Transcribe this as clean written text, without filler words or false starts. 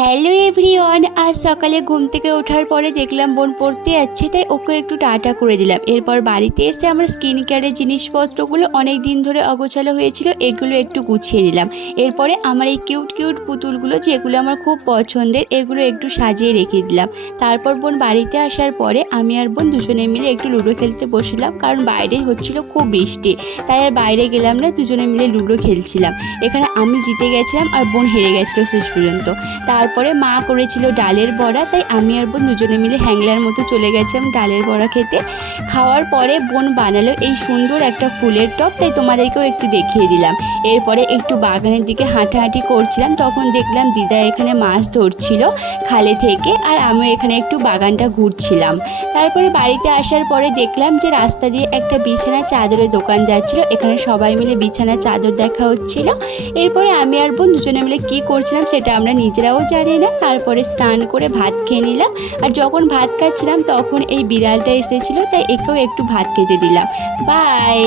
Hello everyone, আজ সকালে ঘুম থেকে ওঠার পরে দেখলাম বোন পড়তে যাচ্ছে, তাই ওকে একটু টাটা করে দিলাম। এরপর বাড়িতে এসে আমার স্কিন কেয়ারের জিনিসপত্রগুলো অনেক দিন ধরে অগোছালো হয়েছিল, এগুলো একটু গুছিয়ে নিলাম। এরপরে আমার এই কিউট কিউট পুতুলগুলো, যেগুলো আমার খুব পছন্দের, এগুলো একটু সাজিয়ে রেখে দিলাম। তারপর বোন বাড়িতে আসার পরে আমি আর বোন দুজনে মিলে একটু লুডো খেলতে বসলাম, কারণ বাইরে হচ্ছিল খুব বৃষ্টি, তাই আর বাইরে গেলাম না, দুজনে মিলে লুডো খেলছিলাম। এখানে আমি জিতে গেছিলাম আর বোন হেরে গেছিলো শেষ পর্যন্ত। তারপরে মা করেছিল ডালের বড়া, তাই আমি আর বোন দুজনে মিলে হ্যাংলার মতো চলে গেছিলাম ডালের বড়া খেতে। খাওয়ার পরে বোন বানালো এই সুন্দর একটা ফুলের টব, তাই তোমাদেরকেও একটু দেখিয়ে দিলাম। এরপরে একটু বাগানের দিকে হাঁটাহাঁটি করছিলাম, তখন দেখলাম দিদা এখানে মাছ ধরছিল খালে থেকে, আর আমি এখানে একটু বাগানটা ঘুরছিলাম। তারপরে বাড়িতে আসার পরে দেখলাম যে রাস্তা দিয়ে একটা বিছানা চাদরের দোকান যাচ্ছিল, এখানে সবাই মিলে বিছানা চাদর দেখা হচ্ছিল। এরপরে আমি আর বোন দুজনে মিলে কী করছিলাম সেটা আমরা নিজেরাও জানি না। তারপরে স্নান করে ভাত খেয়ে নিলাম, আর যখন ভাত খাচ্ছিলাম তখন এই বিড়ালটা এসেছিলো, তাই একেও একটু ভাত খেতে দিলাম। বাই।